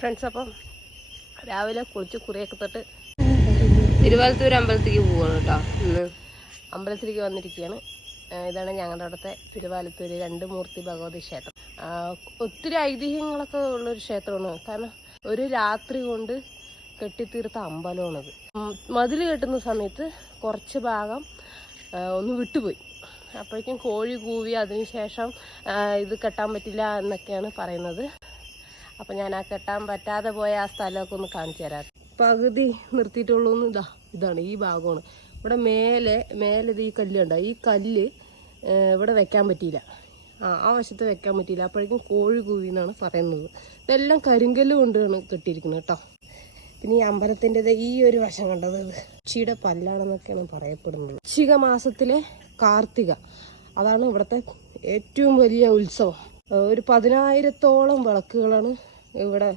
Friends, അപ്പം രാവിലെ കുളിച്ച് കുറിയൊക്കെ തൊട്ട് തിരുവാലത്തൂർ അമ്പലത്തിലേക്ക് പോവാണ് കേട്ടോ. ഇന്ന് അമ്പലത്തിലേക്ക് വന്നിരിക്കുകയാണ്. ഇതാണ് ഞങ്ങളുടെ അവിടുത്തെ തിരുവാലത്തൂർ രണ്ട് മൂർത്തി ഭഗവതി ക്ഷേത്രം. ഒത്തിരി ഐതിഹ്യങ്ങളൊക്കെ ഉള്ളൊരു ക്ഷേത്രമാണ്. കാരണം ഒരു രാത്രി കൊണ്ട് കെട്ടിത്തീർത്ത അമ്പലമാണത്. മതിൽ കെട്ടുന്ന സമയത്ത് കുറച്ച് ഭാഗം ഒന്ന് വിട്ടുപോയി. അപ്പോഴേക്കും കോഴി കൂവി, അതിനുശേഷം ഇത് കെട്ടാൻ പറ്റില്ല എന്നൊക്കെയാണ് പറയുന്നത്. അപ്പം ഞാൻ ആ കെട്ടാൻ പറ്റാതെ പോയ ആ സ്ഥലമൊക്കെ ഒന്ന് കാണിച്ചു തരാം. പകുതി നിർത്തിയിട്ടുള്ളൂ. ഇതാണ് ഈ ഭാഗമാണ്. ഇവിടെ മേലെ ഇത് ഈ കല്ലുണ്ടോ, ഈ കല്ല് ഇവിടെ വെക്കാൻ പറ്റിയില്ല. ആ വശത്ത് വെക്കാൻ പറ്റിയില്ല. അപ്പോഴേക്കും കോഴി കൂവി എന്നാണ് പറയുന്നത്. ഇതെല്ലാം കരിങ്കല്ല് കൊണ്ടാണ് കെട്ടിയിരിക്കുന്നത് കേട്ടോ. പിന്നെ ഈ അമ്പലത്തിൻ്റെ ഈ ഒരു വശം കണ്ടത് ഉച്ചിയുടെ പല്ലാണെന്നൊക്കെയാണ് പറയപ്പെടുന്നത്. വൃശ്ചിക മാസത്തിലെ കാർത്തിക, അതാണ് ഇവിടുത്തെ ഏറ്റവും വലിയ ഉത്സവം. ഒരു 10,000-ഓളം വിളക്കുകളാണ് ഇവിടെ